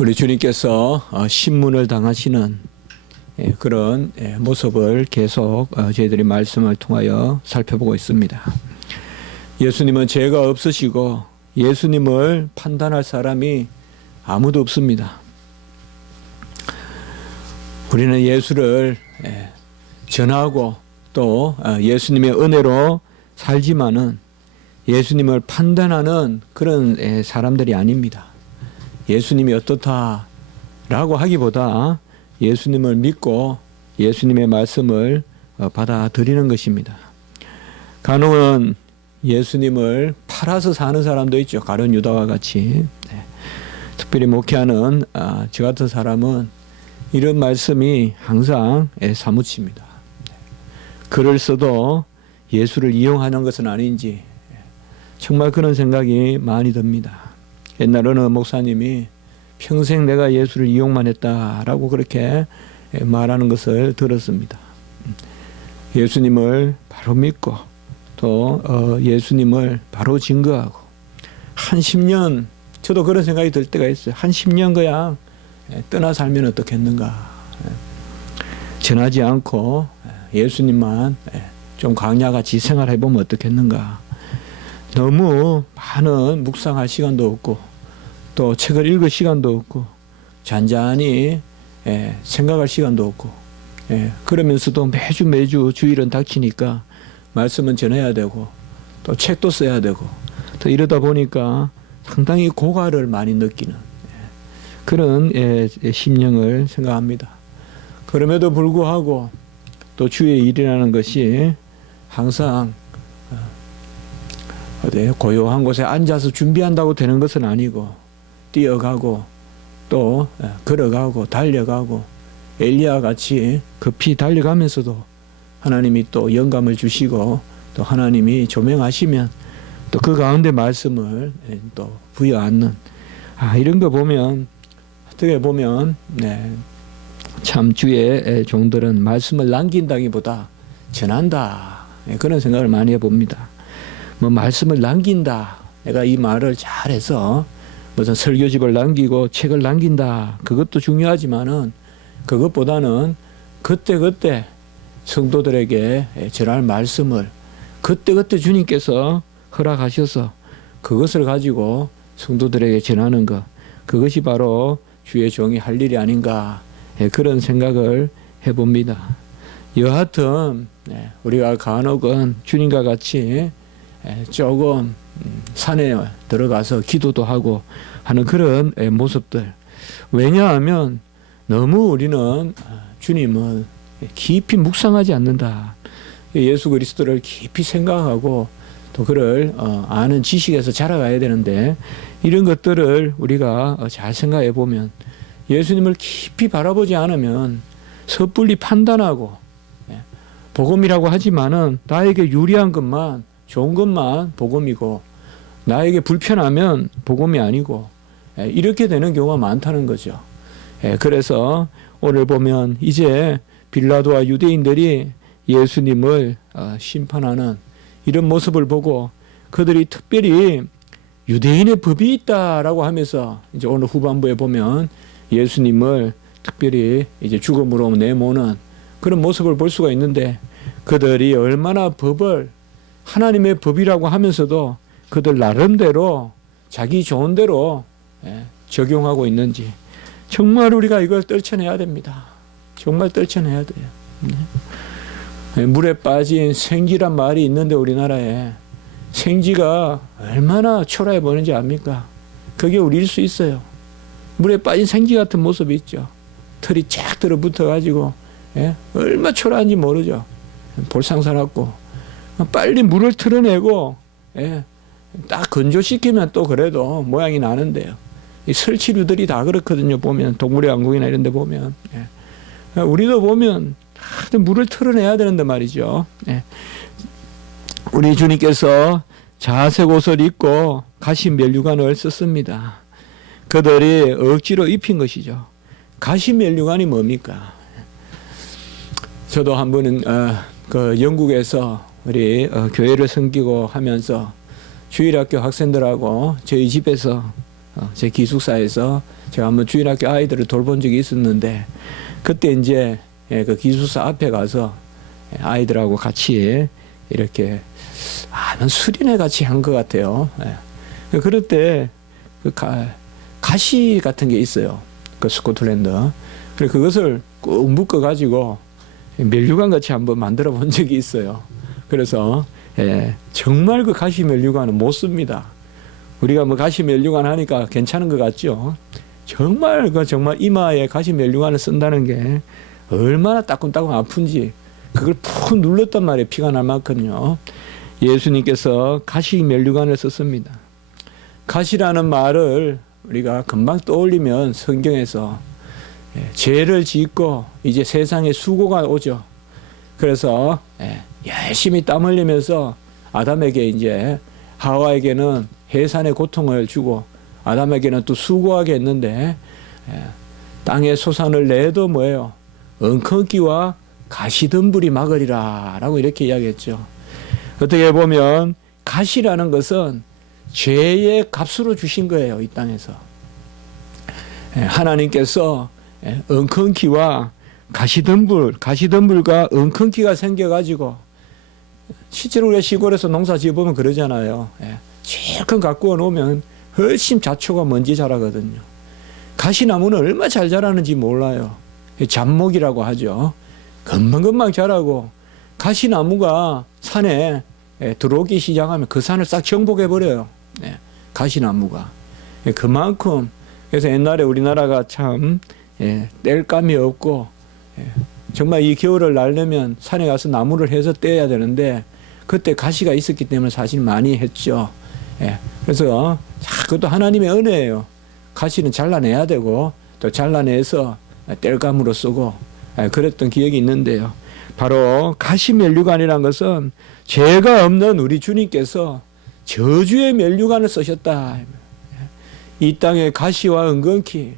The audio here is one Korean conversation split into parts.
우리 주님께서 신문을 당하시는 그런 모습을 계속 저희들이 말씀을 통하여 살펴보고 있습니다. 예수님은 죄가 없으시고 예수님을 판단할 사람이 아무도 없습니다. 우리는 예수를 전하고 또 예수님의 은혜로 살지만은 예수님을 판단하는 그런 사람들이 아닙니다. 예수님이 어떻다라고 하기보다 예수님을 믿고 예수님의 말씀을 받아들이는 것입니다. 간혹은 예수님을 팔아서 사는 사람도 있죠. 가룟 유다와 같이. 특별히 목회하는 저 같은 사람은 이런 말씀이 항상 사무칩니다. 글을 써도 예수를 이용하는 것은 아닌지 정말 그런 생각이 많이 듭니다. 옛날 어느 목사님이 평생 내가 예수를 이용만 했다라고 그렇게 말하는 것을 들었습니다. 예수님을 바로 믿고 또 예수님을 바로 증거하고 한 10년 저도 그런 생각이 들 때가 있어요. 한 10년 그냥 떠나 살면 어떻겠는가. 전하지 않고 예수님만 좀 광야같이 생활해보면 어떻겠는가. 너무 많은 묵상할 시간도 없고 또 책을 읽을 시간도 없고 잔잔히 생각할 시간도 없고 그러면서도 매주 주일은 닥치니까 말씀은 전해야 되고 또 책도 써야 되고 또 이러다 보니까 상당히 고갈을 많이 느끼는 그런 심령을 생각합니다. 그럼에도 불구하고 또 주의 일이라는 것이 항상 고요한 곳에 앉아서 준비한다고 되는 것은 아니고 뛰어가고 또 걸어가고 달려가고 엘리야 같이 급히 달려가면서도 하나님이 또 영감을 주시고 또 하나님이 조명하시면 또 그 가운데 말씀을 또 부여하는 이런 거 보면 어떻게 보면 참 주의 종들은 말씀을 남긴다기보다 전한다 그런 생각을 많이 해봅니다. 뭐 말씀을 남긴다 내가 이 말을 잘해서 무슨 설교집을 남기고 책을 남긴다 그것도 중요하지만은 그것보다는 그때 성도들에게 전할 말씀을 그때 주님께서 허락하셔서 그것을 가지고 성도들에게 전하는 것 그것이 바로 주의 종이 할 일이 아닌가 그런 생각을 해봅니다. 여하튼 우리가 간혹은 주님과 같이 조금 산에 들어가서 기도도 하고 하는 그런 모습들. 왜냐하면 너무 우리는 주님을 깊이 묵상하지 않는다. 예수 그리스도를 깊이 생각하고 또 그를 아는 지식에서 자라가야 되는데 이런 것들을 우리가 잘 생각해 보면 예수님을 깊이 바라보지 않으면 섣불리 판단하고 복음이라고 하지만은 나에게 유리한 것만 좋은 것만 복음이고 나에게 불편하면 복음이 아니고 이렇게 되는 경우가 많다는 거죠. 그래서 오늘 보면 이제 빌라도와 유대인들이 예수님을 심판하는 이런 모습을 보고 그들이 특별히 유대인의 법이 있다라고 하면서 이제 오늘 후반부에 보면 예수님을 특별히 이제 죽음으로 내모는 그런 모습을 볼 수가 있는데 그들이 얼마나 법을 하나님의 법이라고 하면서도 그들 나름대로 자기 좋은 대로 적용하고 있는지 정말 우리가 이걸 떨쳐내야 됩니다. 정말 떨쳐내야 돼요. 물에 빠진 생쥐란 말이 있는데 우리나라에 생쥐가 얼마나 초라해 보이는지 압니까? 그게 우리일 수 있어요. 물에 빠진 생쥐 같은 모습이 있죠. 털이 쫙 들어붙어 가지고 얼마나 초라한지 모르죠. 볼상사납고 빨리 물을 틀어내고 딱 건조시키면 또 그래도 모양이 나는데요. 이 설치류들이 다 그렇거든요. 보면 동물의 왕국이나 이런 데 보면 우리도 보면 다들 물을 틀어내야 되는데 말이죠. 우리 주님께서 자색 옷을 입고 가시 면류관을 썼습니다. 그들이 억지로 입힌 것이죠. 가시 면류관이 뭡니까? 저도 한 번은 그 영국에서 우리 교회를 섬기고 하면서 주일학교 학생들하고 저희 집에서 제 기숙사에서 제가 한번 주일학교 아이들을 돌본 적이 있었는데 그때 이제 그 기숙사 앞에 가서 아이들하고 같이 이렇게 수련회 같이 한 것 같아요. 그럴 때 그 가시 같은 게 있어요. 그 스코틀랜드. 그래서 그것을 꾹 묶어 가지고 멜류관 같이 한번 만들어 본 적이 있어요. 그래서 정말 그 가시 멜류관은 못 씁니다. 우리가 뭐 가시 멜류관 하니까 괜찮은 것 같죠. 정말 이마에 가시 멜류관을 쓴다는 게 얼마나 따끔따끔 아픈지 그걸 푹 눌렀단 말이에요. 피가 날 만큼요. 예수님께서 가시 멜류관을 썼습니다. 가시라는 말을 우리가 금방 떠올리면 성경에서 죄를 짓고 이제 세상에 수고가 오죠. 그래서 열심히 땀 흘리면서 아담에게 이제 하와에게는 해산의 고통을 주고 아담에게는 또 수고하게 했는데 땅에 소산을 내도 뭐예요? 엉겅퀴와 가시덤불이 막으리라 라고 이렇게 이야기했죠. 어떻게 보면 가시라는 것은 죄의 값으로 주신 거예요. 이 땅에서. 하나님께서 엉겅퀴와 가시덤불과 엉겅퀴가 생겨가지고 실제로 우리가 시골에서 농사 지어보면 그러잖아요. 실컷 갖고 놓으면 훨씬 잡초가 먼지 자라거든요. 가시나무는 얼마나 잘 자라는지 몰라요. 잡목이라고 하죠. 금방금방 자라고 가시나무가 산에 들어오기 시작하면 그 산을 싹 정복해버려요. 가시나무가. 그만큼 그래서 옛날에 우리나라가 참 뗄감이 없고 정말 이 겨울을 날려면 산에 가서 나무를 해서 떼야 되는데 그때 가시가 있었기 때문에 사실 많이 했죠. 그래서 그것도 하나님의 은혜예요. 가시는 잘라내야 되고 또 잘라내서 뗄감으로 쓰고 그랬던 기억이 있는데요. 바로 가시 멜류관이라는 것은 죄가 없는 우리 주님께서 저주의 멜류관을 쓰셨다. 이 땅에 가시와 엉겅퀴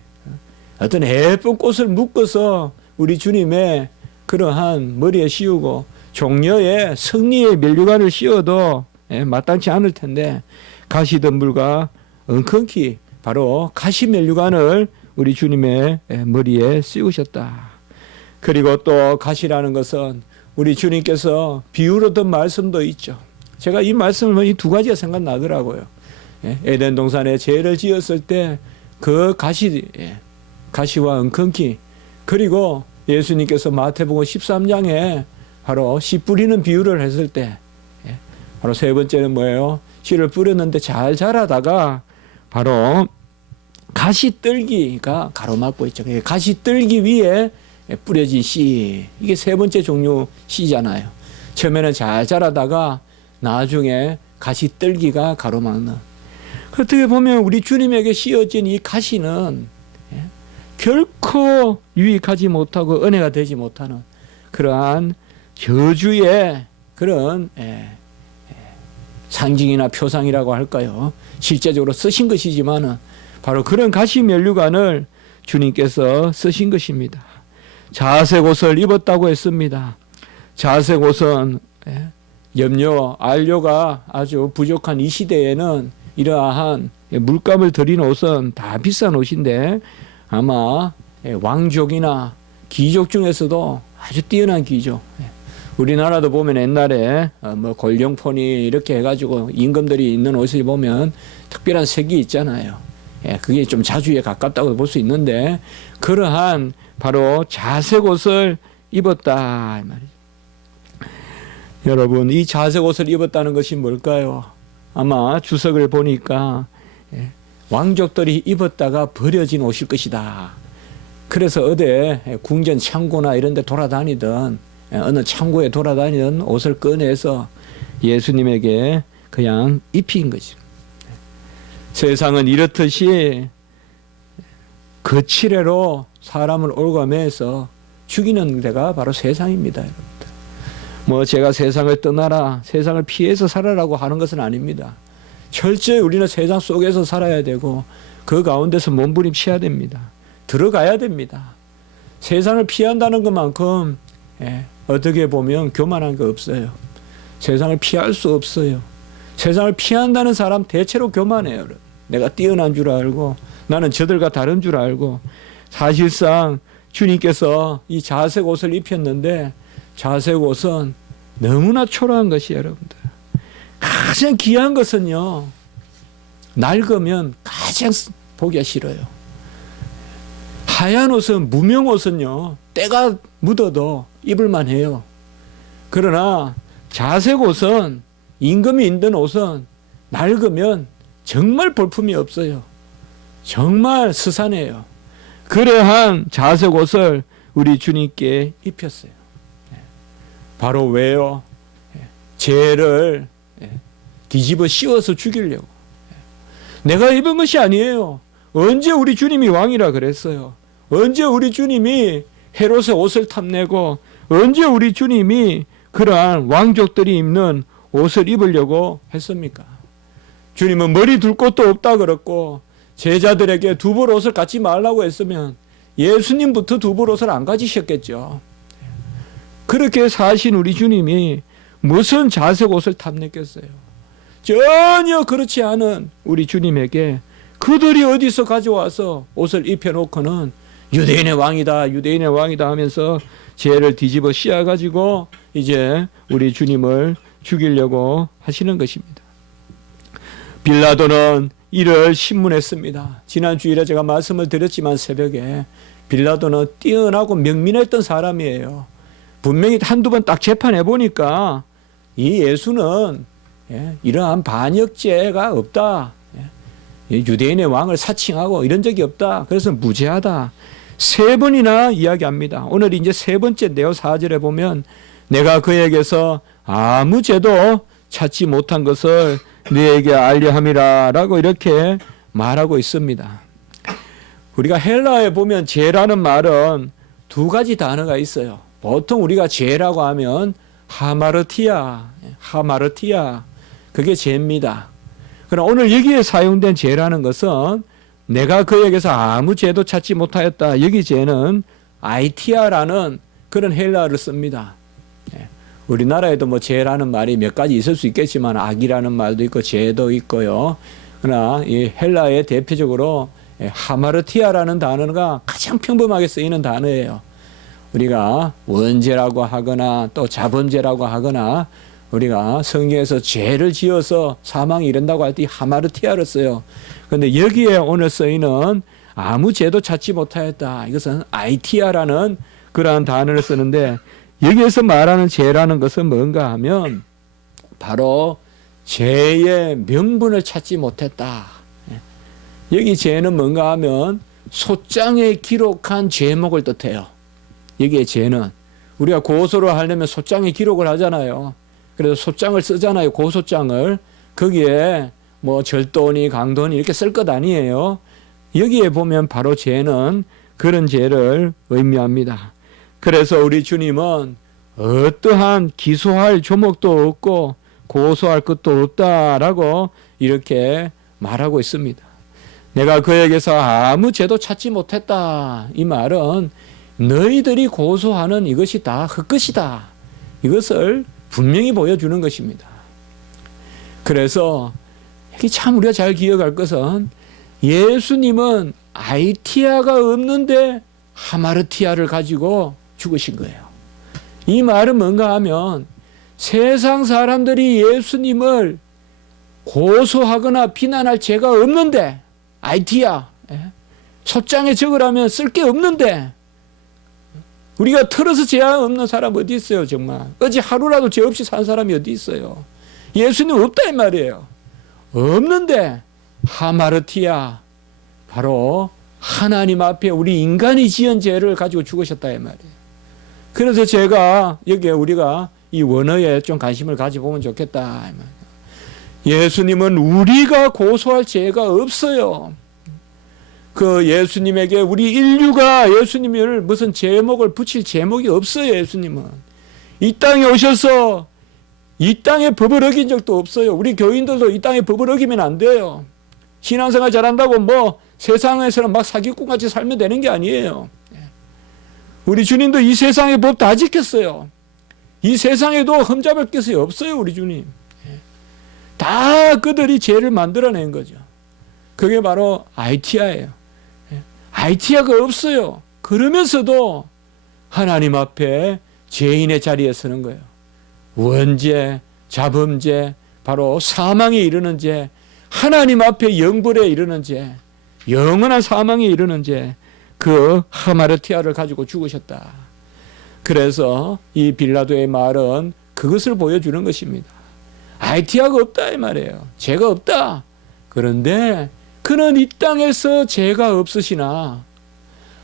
어떤 예쁜 꽃을 묶어서 우리 주님의 그러한 머리에 씌우고 종려에 승리의 멜류관을 씌워도 마땅치 않을 텐데 가시덤불과 엉겅퀴 바로 가시 멜류관을 우리 주님의 머리에 씌우셨다. 그리고 또 가시라는 것은 우리 주님께서 비유로 든 말씀도 있죠. 제가 이 말씀을 이 두 가지가 생각나더라고요. 에덴 동산에 죄를 지었을 때 그 가시와 엉겅퀴 그리고 예수님께서 마태복음 13장에 바로 씨 뿌리는 비유를 했을 때 바로 세 번째는 뭐예요? 씨를 뿌렸는데 잘 자라다가 바로 가시떨기가 가로막고 있죠. 가시떨기 위에 뿌려진 씨 이게 세 번째 종류 씨잖아요. 처음에는 잘 자라다가 나중에 가시떨기가 가로막는. 어떻게 보면 우리 주님에게 씌어진 이 가시는 결코 유익하지 못하고 은혜가 되지 못하는 그러한 저주의 그런 상징이나 표상이라고 할까요? 실제적으로 쓰신 것이지만은 바로 그런 가시 멜류관을 주님께서 쓰신 것입니다. 자색 옷을 입었다고 했습니다. 자색 옷은 염료, 안료가 아주 부족한 이 시대에는 이러한 물감을 들인 옷은 다 비싼 옷인데 아마 왕족이나 귀족 중에서도 아주 뛰어난 귀족. 우리나라도 보면 옛날에 뭐 골룡포니 이렇게 해가지고 임금들이 입는 옷을 보면 특별한 색이 있잖아요. 그게 좀 자주에 가깝다고 볼 수 있는데 그러한 바로 자색 옷을 입었다 이 말이죠. 여러분 이 자색 옷을 입었다는 것이 뭘까요? 아마 주석을 보니까 왕족들이 입었다가 버려진 옷일 것이다. 그래서 어디 궁전 창고나 이런 데 돌아다니던 어느 창고에 돌아다니던 옷을 꺼내서 예수님에게 그냥 입힌 거죠. 세상은 이렇듯이 거칠애로 사람을 올가매서 죽이는 데가 바로 세상입니다. 여러분들. 뭐 제가 세상을 떠나라, 세상을 피해서 살아라고 하는 것은 아닙니다. 철저히 우리는 세상 속에서 살아야 되고 그 가운데서 몸부림쳐야 됩니다. 들어가야 됩니다. 세상을 피한다는 것만큼 어떻게 보면 교만한 거 없어요. 세상을 피할 수 없어요. 세상을 피한다는 사람 대체로 교만해요. 내가 뛰어난 줄 알고 나는 저들과 다른 줄 알고 사실상 주님께서 이 자색 옷을 입혔는데 자색 옷은 너무나 초라한 것이 여러분들. 가장 귀한 것은요. 낡으면 가장 보기가 싫어요. 하얀 옷은 무명 옷은요. 때가 묻어도 입을만 해요. 그러나 자색 옷은 임금이 입는 옷은 낡으면 정말 볼품이 없어요. 정말 스산해요. 그러한 자색 옷을 우리 주님께 입혔어요. 바로 왜요? 죄를 뒤집어 씌워서 죽이려고. 내가 입은 것이 아니에요. 언제 우리 주님이 왕이라 그랬어요? 언제 우리 주님이 헤롯의 옷을 탐내고 언제 우리 주님이 그러한 왕족들이 입는 옷을 입으려고 했습니까? 주님은 머리 둘 곳도 없다 그랬고 제자들에게 두벌 옷을 갖지 말라고 했으면 예수님부터 두벌 옷을 안 가지셨겠죠. 그렇게 사신 우리 주님이 무슨 자색 옷을 탐냈겠어요? 전혀 그렇지 않은 우리 주님에게 그들이 어디서 가져와서 옷을 입혀놓고는 유대인의 왕이다, 유대인의 왕이다 하면서 죄를 뒤집어 씌워가지고 이제 우리 주님을 죽이려고 하시는 것입니다. 빌라도는 이를 신문했습니다. 지난 주일에 제가 말씀을 드렸지만 새벽에 빌라도는 뛰어나고 명민했던 사람이에요. 분명히 한두 번 딱 재판해 보니까 이 예수는 이러한 반역죄가 없다. 유대인의 왕을 사칭하고 이런 적이 없다. 그래서 무죄하다. 3번이나 이야기합니다. 오늘 이제 3번째인데요. 4절에 보면 내가 그에게서 아무 죄도 찾지 못한 것을 너에게 알려함이라 라고 이렇게 말하고 있습니다. 우리가 헬라어에 보면 죄라는 말은 2가지 단어가 있어요. 보통 우리가 죄라고 하면 하마르티아 그게 죄입니다. 그럼 오늘 여기에 사용된 죄라는 것은 내가 그에게서 아무 죄도 찾지 못하였다. 여기 죄는 아이티아라는 그런 헬라어를 씁니다. 우리나라에도 뭐 죄라는 말이 몇 가지 있을 수 있겠지만 악이라는 말도 있고 죄도 있고요. 그러나 이 헬라어에 대표적으로 하마르티아라는 단어가 가장 평범하게 쓰이는 단어예요. 우리가 원죄라고 하거나 또 자범죄라고 하거나 우리가 성경에서 죄를 지어서 사망에 이른다고 할 때 하마르티아를 써요. 그런데 여기에 오늘 쓰이는 아무 죄도 찾지 못하였다. 이것은 아이티아라는 그러한 단어를 쓰는데 여기에서 말하는 죄라는 것은 뭔가 하면 바로 죄의 명분을 찾지 못했다. 여기 죄는 뭔가 하면 소장에 기록한 제목을 뜻해요. 여기에 죄는 우리가 고소를 하려면 소장에 기록을 하잖아요. 그래서 소장을 쓰잖아요. 고소장을. 거기에 뭐 절도니 강도니 이렇게 쓸 것 아니에요. 여기에 보면 바로 죄는 그런 죄를 의미합니다. 그래서 우리 주님은 어떠한 기소할 조목도 없고 고소할 것도 없다라고 이렇게 말하고 있습니다. 내가 그에게서 아무 죄도 찾지 못했다. 이 말은 너희들이 고소하는 이것이 다 헛것이다. 이것을 분명히 보여주는 것입니다. 그래서 이게 참 우리가 잘 기억할 것은 예수님은 아이티아가 없는데 하마르티아를 가지고 죽으신 거예요. 이 말은 뭔가 하면 세상 사람들이 예수님을 고소하거나 비난할 죄가 없는데 아이티아 소장에 적으라면 쓸 게 없는데 우리가 털어서 죄 없는 사람 어디 있어요 정말. 어제 하루라도 죄 없이 산 사람이 어디 있어요. 예수님 없다 이 말이에요. 없는데 하마르티아 바로 하나님 앞에 우리 인간이 지은 죄를 가지고 죽으셨다 이 말이에요. 그래서 제가 여기에 우리가 이 원어에 좀 관심을 가져보면 좋겠다 이 말이에요. 예수님은 우리가 고소할 죄가 없어요. 그 예수님에게 우리 인류가 예수님을 무슨 제목을 붙일 제목이 없어요. 예수님은 이 땅에 오셔서 이 땅에 법을 어긴 적도 없어요. 우리 교인들도 이 땅에 법을 어기면 안 돼요. 신앙생활 잘한다고 뭐 세상에서는 막 사기꾼같이 살면 되는 게 아니에요. 우리 주님도 이 세상의 법 다 지켰어요. 이 세상에도 흠잡을 것이 없어요. 우리 주님 다 그들이 죄를 만들어낸 거죠. 그게 바로 아이티아예요. 아이티아가 없어요. 그러면서도 하나님 앞에 죄인의 자리에 서는 거예요. 원죄, 자범죄, 바로 사망에 이르는 죄, 하나님 앞에 영벌에 이르는 죄, 영원한 사망에 이르는 죄, 그 하마르티아를 가지고 죽으셨다. 그래서 이 빌라도의 말은 그것을 보여주는 것입니다. 아이티아가 없다 이 말이에요. 죄가 없다. 그런데 그는 이 땅에서 죄가 없으시나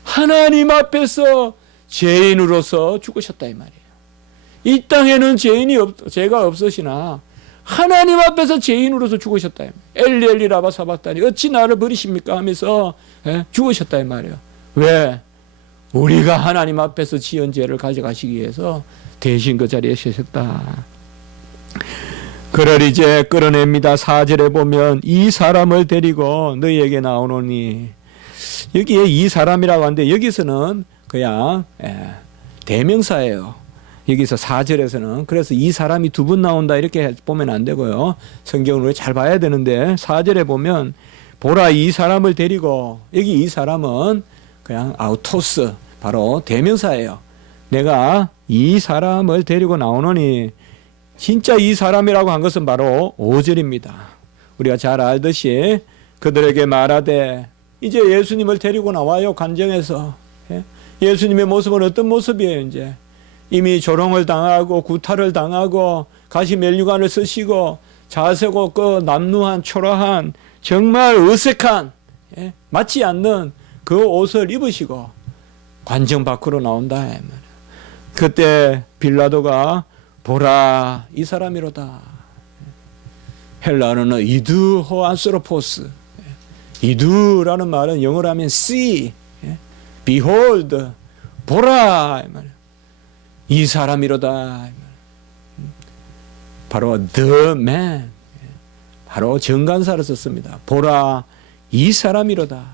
하나님 앞에서 죄인으로서 죽으셨다 이 말이에요. 이 땅에는 죄가 없으시나 하나님 앞에서 죄인으로서 죽으셨다 이 말이에요. 엘리 엘리 라마 사박다니 어찌 나를 버리십니까 하면서 죽으셨다 이 말이에요. 왜? 우리가 하나님 앞에서 지은 죄를 가져가시기 위해서 대신 그 자리에 서셨다. 그를 이제 끌어냅니다. 4절에 보면 이 사람을 데리고 너희에게 나오노니, 여기에 이 사람이라고 하는데 여기서는 그냥 대명사예요. 여기서 4절에서는. 그래서 이 사람이 두 분 나온다 이렇게 보면 안 되고요. 성경을 잘 봐야 되는데 4절에 보면 보라 이 사람을 데리고, 여기 이 사람은 그냥 아우토스, 바로 대명사예요. 내가 이 사람을 데리고 나오노니, 진짜 이 사람이라고 한 것은 바로 5절입니다. 우리가 잘 알듯이 그들에게 말하되, 이제 예수님을 데리고 나와요. 관정에서. 예수님의 모습은 어떤 모습이에요? 이제 이미 조롱을 당하고 구타를 당하고 가시 면류관을 쓰시고 자세고 그 남루한 초라한 정말 어색한 맞지 않는 그 옷을 입으시고 관정 밖으로 나온다. 그때 빌라도가 보라 이 사람이로다. 헬라어는 이두 호안스로포스. 이두라는 말은 영어로 하면 see, behold, 보라 이 사람이로다. 바로 the man, 바로 정관사를 썼습니다. 보라 이 사람이로다.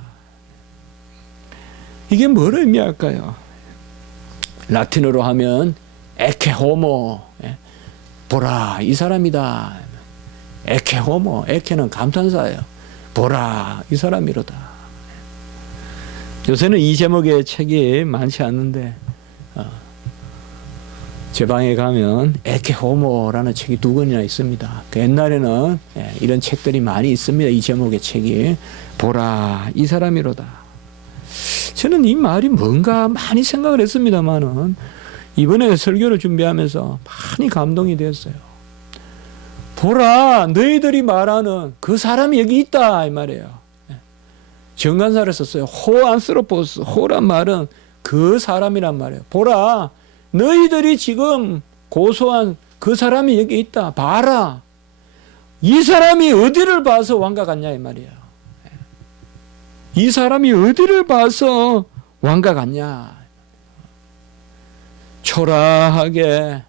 이게 뭘 의미할까요? 라틴어로 하면 에케 호모, 보라 이 사람이다. 에케 호모, 에케는 감탄사예요. 보라 이 사람이로다. 요새는 이 제목의 책이 많지 않는데 제 방에 가면 에케 호모라는 책이 2권이나 있습니다. 그 옛날에는 이런 책들이 많이 있습니다. 이 제목의 책이 보라 이 사람이로다. 저는 이 말이 뭔가 많이 생각을 했습니다만은 이번에 설교를 준비하면서 많이 감동이 되었어요. 보라 너희들이 말하는 그 사람이 여기 있다 이 말이에요. 정관사를 썼어요. 호안스로포스, 호란 말은 그 사람이란 말이에요. 보라 너희들이 지금 고소한 그 사람이 여기 있다. 봐라. 이 사람이 어디를 봐서 왕과 같냐 이 말이에요. 이 사람이 어디를 봐서 왕과 같냐. 초라하게,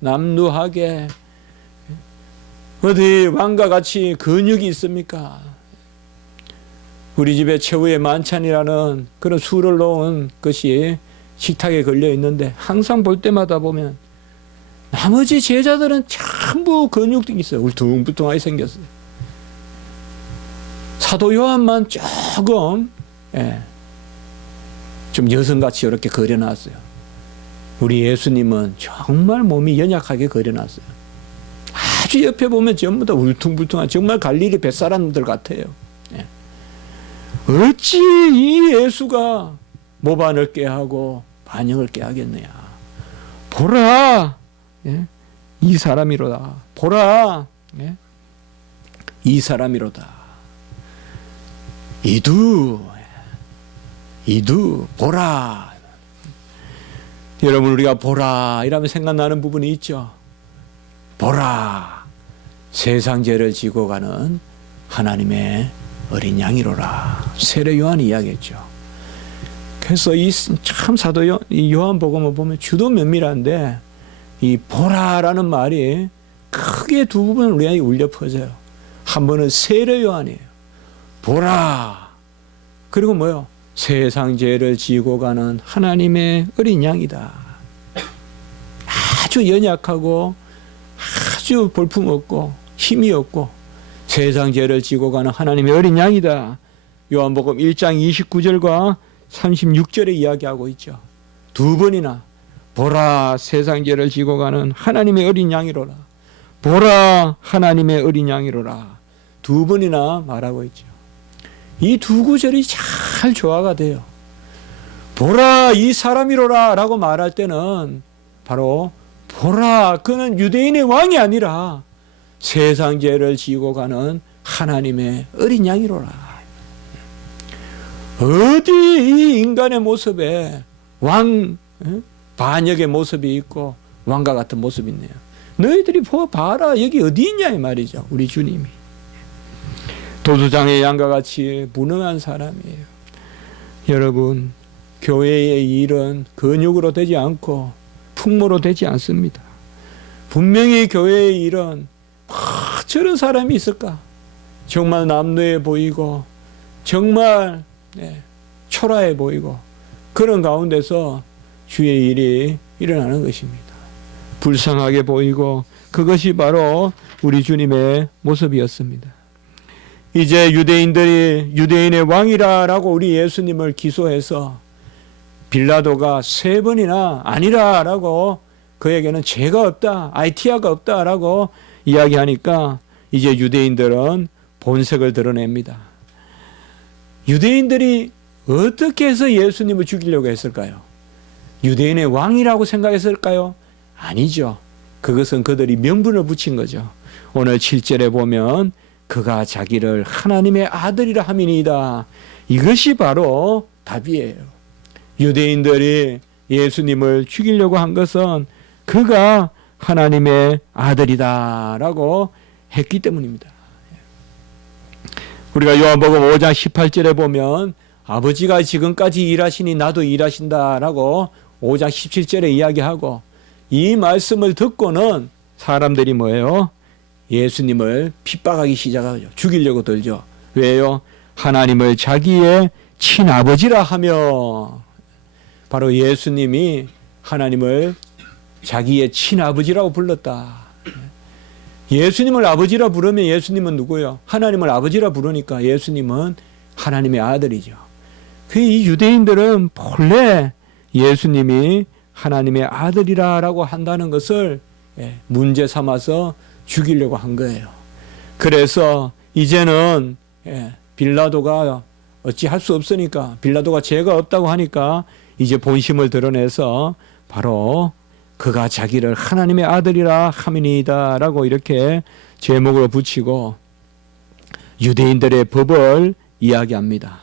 남루하게, 어디 왕과 같이 근육이 있습니까? 우리 집에 최후의 만찬이라는 그런 술을 놓은 것이 식탁에 걸려 있는데 항상 볼 때마다 보면 나머지 제자들은 전부 근육이 있어요. 울퉁불퉁하게 생겼어요. 사도 요한만 조금 좀 여성같이 이렇게 그려놨어요. 우리 예수님은 정말 몸이 연약하게 그려놨어요. 아주 옆에 보면 전부 다 울퉁불퉁한 정말 갈릴리 뱃사람들 같아요. 어찌 이 예수가 모반을 깨하고 반영을 깨하겠느냐. 보라 이 사람이로다. 보라 이 사람이로다. 이두 보라. 여러분 우리가 보라 이라면 생각나는 부분이 있죠. 보라 세상 죄를 지고 가는 하나님의 어린 양이로라. 세례 요한이 이야기했죠. 그래서 이 참 사도 요한복음을 보면 주도 면밀한데 이 보라라는 말이 크게 두 부분 우리에게 울려 퍼져요. 한 번은 세례 요한이에요. 보라. 그리고 뭐요? 세상 죄를 지고 가는 하나님의 어린 양이다. 아주 연약하고 아주 볼품없고 힘이 없고 세상 죄를 지고 가는 하나님의 어린 양이다. 요한복음 1장 29절과 36절에 이야기하고 있죠. 두 번이나 보라 세상 죄를 지고 가는 하나님의 어린 양이로라. 보라 하나님의 어린 양이로라. 두 번이나 말하고 있죠. 이 두 구절이 잘 조화가 돼요. 보라 이 사람이로라 라고 말할 때는 바로 보라 그는 유대인의 왕이 아니라 세상 죄를 지고 가는 하나님의 어린 양이로라. 어디 이 인간의 모습에 왕 반역의 모습이 있고 왕과 같은 모습이 있네요. 너희들이 봐라 여기 어디 있냐 이 말이죠. 우리 주님이 도수장의 양과 같이 무능한 사람이에요. 여러분 교회의 일은 근육으로 되지 않고 풍모로 되지 않습니다. 분명히 교회의 일은 저런 사람이 있을까? 정말 남루해 보이고 정말 초라해 보이고 그런 가운데서 주의 일이 일어나는 것입니다. 불쌍하게 보이고 그것이 바로 우리 주님의 모습이었습니다. 이제 유대인들이 유대인의 왕이라라고 우리 예수님을 기소해서 빌라도가 3번이나 아니라라고 그에게는 죄가 없다, 아이티아가 없다라고 이야기하니까 이제 유대인들은 본색을 드러냅니다. 유대인들이 어떻게 해서 예수님을 죽이려고 했을까요? 유대인의 왕이라고 생각했을까요? 아니죠. 그것은 그들이 명분을 붙인 거죠. 오늘 7절에 보면 그가 자기를 하나님의 아들이라 함이니이다. 이것이 바로 답이에요. 유대인들이 예수님을 죽이려고 한 것은 그가 하나님의 아들이다라고 했기 때문입니다. 우리가 요한복음 5장 18절에 보면 아버지가 지금까지 일하시니 나도 일하신다라고 5장 17절에 이야기하고 이 말씀을 듣고는 사람들이 뭐예요? 예수님을 핍박하기 시작하죠. 죽이려고 들죠. 왜요? 하나님을 자기의 친아버지라 하며 바로 예수님이 하나님을 자기의 친아버지라고 불렀다. 예수님을 아버지라 부르면 예수님은 누구요? 하나님을 아버지라 부르니까 예수님은 하나님의 아들이죠. 이 유대인들은 본래 예수님이 하나님의 아들이라고 한다는 것을 문제 삼아서 죽이려고 한 거예요. 그래서 이제는 빌라도가 어찌 할 수 없으니까 빌라도가 죄가 없다고 하니까 이제 본심을 드러내서 바로 그가 자기를 하나님의 아들이라 함이니이다 라고 이렇게 제목으로 붙이고 유대인들의 법을 이야기합니다.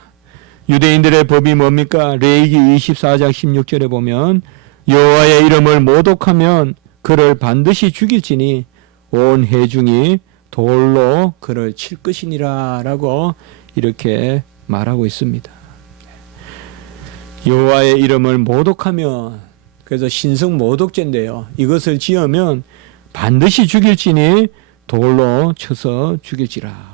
유대인들의 법이 뭡니까? 레위기 24장 16절에 보면 여호와의 이름을 모독하면 그를 반드시 죽일지니 온 회중이 돌로 그를 칠 것이니라 라고 이렇게 말하고 있습니다. 여호와의 이름을 모독하면 그래서 신성 모독죄인데요. 이것을 지으면 반드시 죽일지니 돌로 쳐서 죽일지라.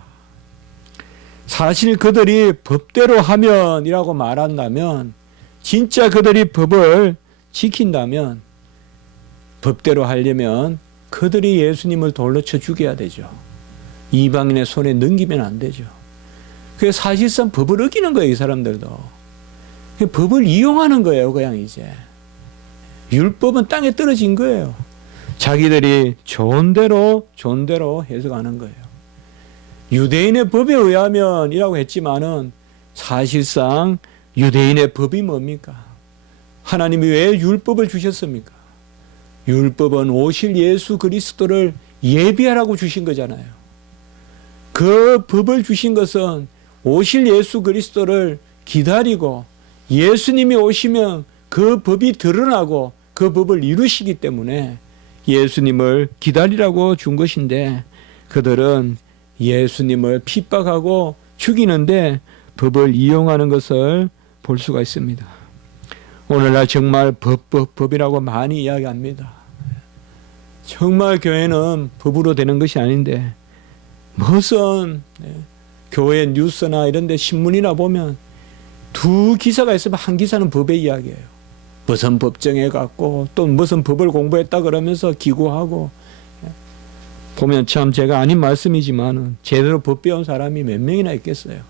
사실 그들이 법대로 하면이라고 말한다면 진짜 그들이 법을 지킨다면 법대로 하려면 그들이 예수님을 돌로 쳐 죽여야 되죠. 이방인의 손에 넘기면 안 되죠. 그래서 사실상 법을 어기는 거예요. 이 사람들도. 법을 이용하는 거예요. 그냥 이제. 율법은 땅에 떨어진 거예요. 자기들이 좋은 대로 해석하는 거예요. 유대인의 법에 의하면이라고 했지만은 사실상 유대인의 법이 뭡니까? 하나님이 왜 율법을 주셨습니까? 율법은 오실 예수 그리스도를 예비하라고 주신 거잖아요. 그 법을 주신 것은 오실 예수 그리스도를 기다리고 예수님이 오시면 그 법이 드러나고 그 법을 이루시기 때문에 예수님을 기다리라고 준 것인데 그들은 예수님을 핍박하고 죽이는데 법을 이용하는 것을 볼 수가 있습니다. 오늘날 정말 법이라고 많이 이야기합니다. 정말 교회는 법으로 되는 것이 아닌데 무슨 교회 뉴스나 이런 데 신문이나 보면 두 기사가 있으면 한 기사는 법의 이야기예요. 무슨 법정에 갔고 또 무슨 법을 공부했다 그러면서 기고하고 보면 참 제가 아닌 말씀이지만 제대로 법 배운 사람이 몇 명이나 있겠어요.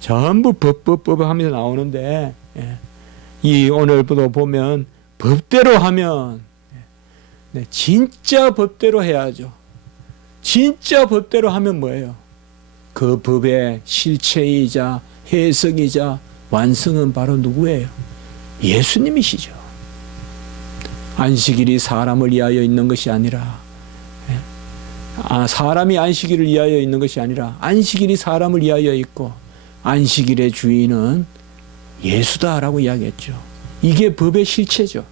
전부 법 하면서 나오는데, 이 오늘부터 보면 법대로 하면, 진짜 법대로 해야죠. 진짜 법대로 하면 뭐예요? 그 법의 실체이자 해석이자 완성은 바로 누구예요? 예수님이시죠. 안식일이 사람을 위하여 있는 것이 아니라, 사람이 안식일을 위하여 있는 것이 아니라 안식일이 사람을 위하여 있고 안식일의 주인은 예수다라고 이야기했죠. 이게 법의 실체죠.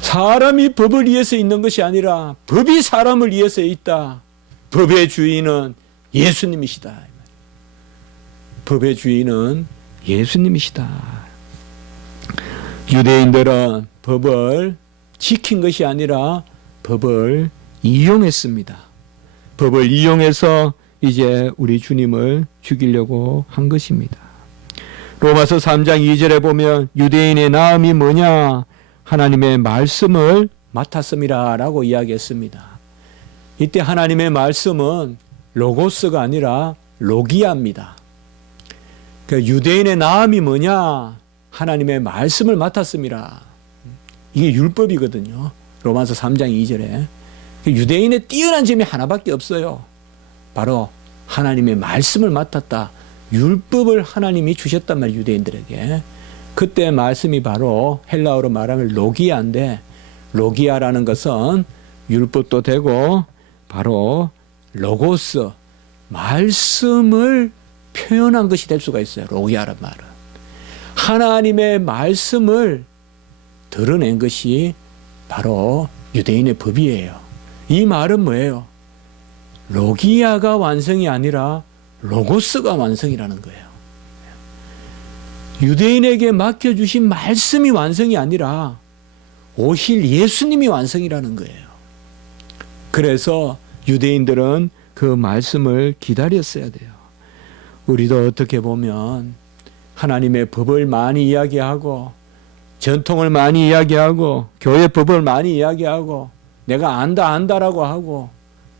사람이 법을 위해서 있는 것이 아니라 법이 사람을 위해서 있다. 법의 주인은 예수님이시다. 법의 주인은 예수님이시다. 유대인들은 법을 지킨 것이 아니라 법을 이용했습니다. 법을 이용해서 이제 우리 주님을 죽이려고 한 것입니다. 로마서 3장 2절에 보면 유대인의 나음이 뭐냐? 하나님의 말씀을 맡았음이라 라고 이야기했습니다. 이때 하나님의 말씀은 로고스가 아니라 로기아입니다. 그러니까 유대인의 나음이 뭐냐? 하나님의 말씀을 맡았음이라. 이게 율법이거든요. 로마서 3장 2절에. 유대인의 뛰어난 점이 하나밖에 없어요. 바로 하나님의 말씀을 맡았다. 율법을 하나님이 주셨단 말이에요. 유대인들에게. 그때 말씀이 바로 헬라어로 말하면 로기아인데, 로기아라는 것은 율법도 되고 바로 로고스, 말씀을 표현한 것이 될 수가 있어요. 로기아란 말은. 하나님의 말씀을 드러낸 것이 바로 유대인의 법이에요. 이 말은 뭐예요? 로기아가 완성이 아니라 로고스가 완성이라는 거예요. 유대인에게 맡겨주신 말씀이 완성이 아니라 오실 예수님이 완성이라는 거예요. 그래서 유대인들은 그 말씀을 기다렸어야 돼요. 우리도 어떻게 보면 하나님의 법을 많이 이야기하고 전통을 많이 이야기하고 교회 법을 많이 이야기하고 내가 안다라고 하고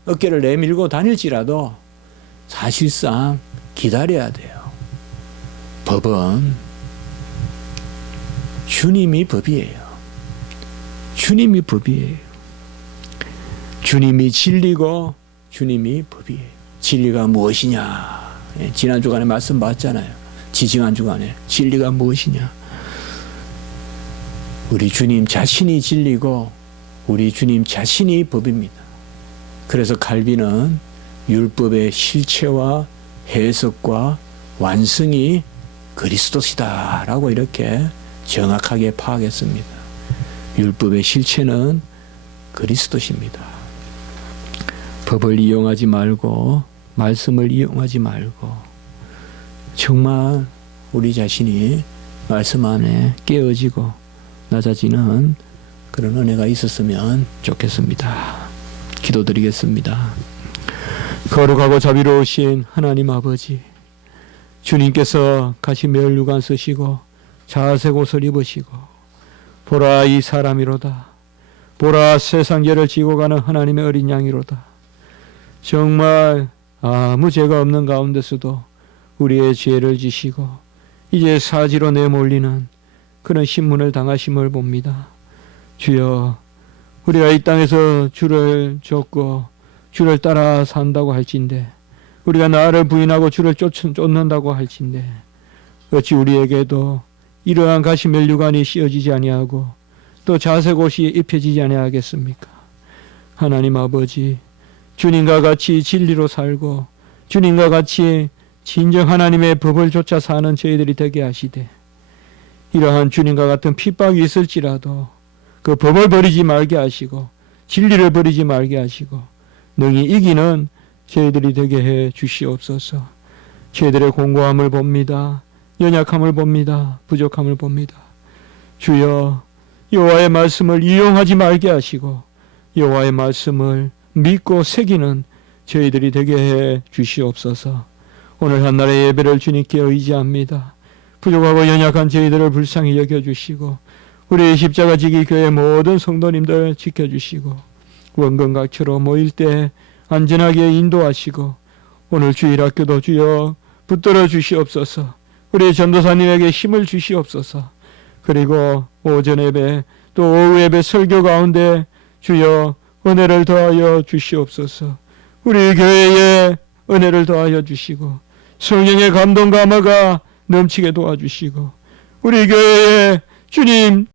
어깨를 내밀고 다닐지라도 사실상 기다려야 돼요. 법은 주님이 법이에요. 주님이 법이에요. 주님이 진리고 주님이 법이에요. 진리가 무엇이냐? 지난 주간에 말씀 봤잖아요. 지지난 주간에 진리가 무엇이냐? 우리 주님 자신이 진리고 우리 주님 자신이 법입니다. 그래서 칼빈은 율법의 실체와 해석과 완성이 그리스도시다라고 이렇게 정확하게 파악했습니다. 율법의 실체는 그리스도십니다. 법을 이용하지 말고 말씀을 이용하지 말고 정말 우리 자신이 말씀 안에 깨어지고 낮아지는 그런 은혜가 있었으면 좋겠습니다. 기도드리겠습니다. 거룩하고 자비로우신 하나님 아버지, 주님께서 가시 면류관 쓰시고 자색 옷을 입으시고 보라 이 사람이로다. 보라 세상 죄를 지고 가는 하나님의 어린 양이로다. 정말 아무 죄가 없는 가운데서도 우리의 죄를 지시고 이제 사지로 내몰리는 그런 신문을 당하심을 봅니다. 주여, 우리가 이 땅에서 주를 쫓고 주를 따라 산다고 할진대, 우리가 나를 부인하고 주를 쫓는다고 할진대, 어찌 우리에게도 이러한 가시 면류관이 씌어지지 아니하고 또 자색 옷이 입혀지지 아니하겠습니까? 하나님 아버지, 주님과 같이 진리로 살고 주님과 같이 진정 하나님의 법을 쫓아 사는 저희들이 되게 하시되, 이러한 주님과 같은 핍박이 있을지라도 그 법을 버리지 말게 하시고 진리를 버리지 말게 하시고 능히 이기는 저희들이 되게 해 주시옵소서. 저희들의 공고함을 봅니다. 연약함을 봅니다. 부족함을 봅니다. 주여, 여호와의 말씀을 이용하지 말게 하시고 여호와의 말씀을 믿고 새기는 저희들이 되게 해 주시옵소서. 오늘 한날의 예배를 주님께 의지합니다. 부족하고 연약한 저희들을 불쌍히 여겨주시고 우리 십자가 지기 교회 모든 성도님들 지켜주시고 원근각처로 모일 때 안전하게 인도하시고 오늘 주일학교도 주여 붙들어 주시옵소서. 우리 전도사님에게 힘을 주시옵소서. 그리고 오전 예배 또 오후 예배 설교 가운데 주여 은혜를 더하여 주시옵소서. 우리 교회에 은혜를 더하여 주시고 성령의 감동 감화가 넘치게 도와주시고 우리 교회에 주님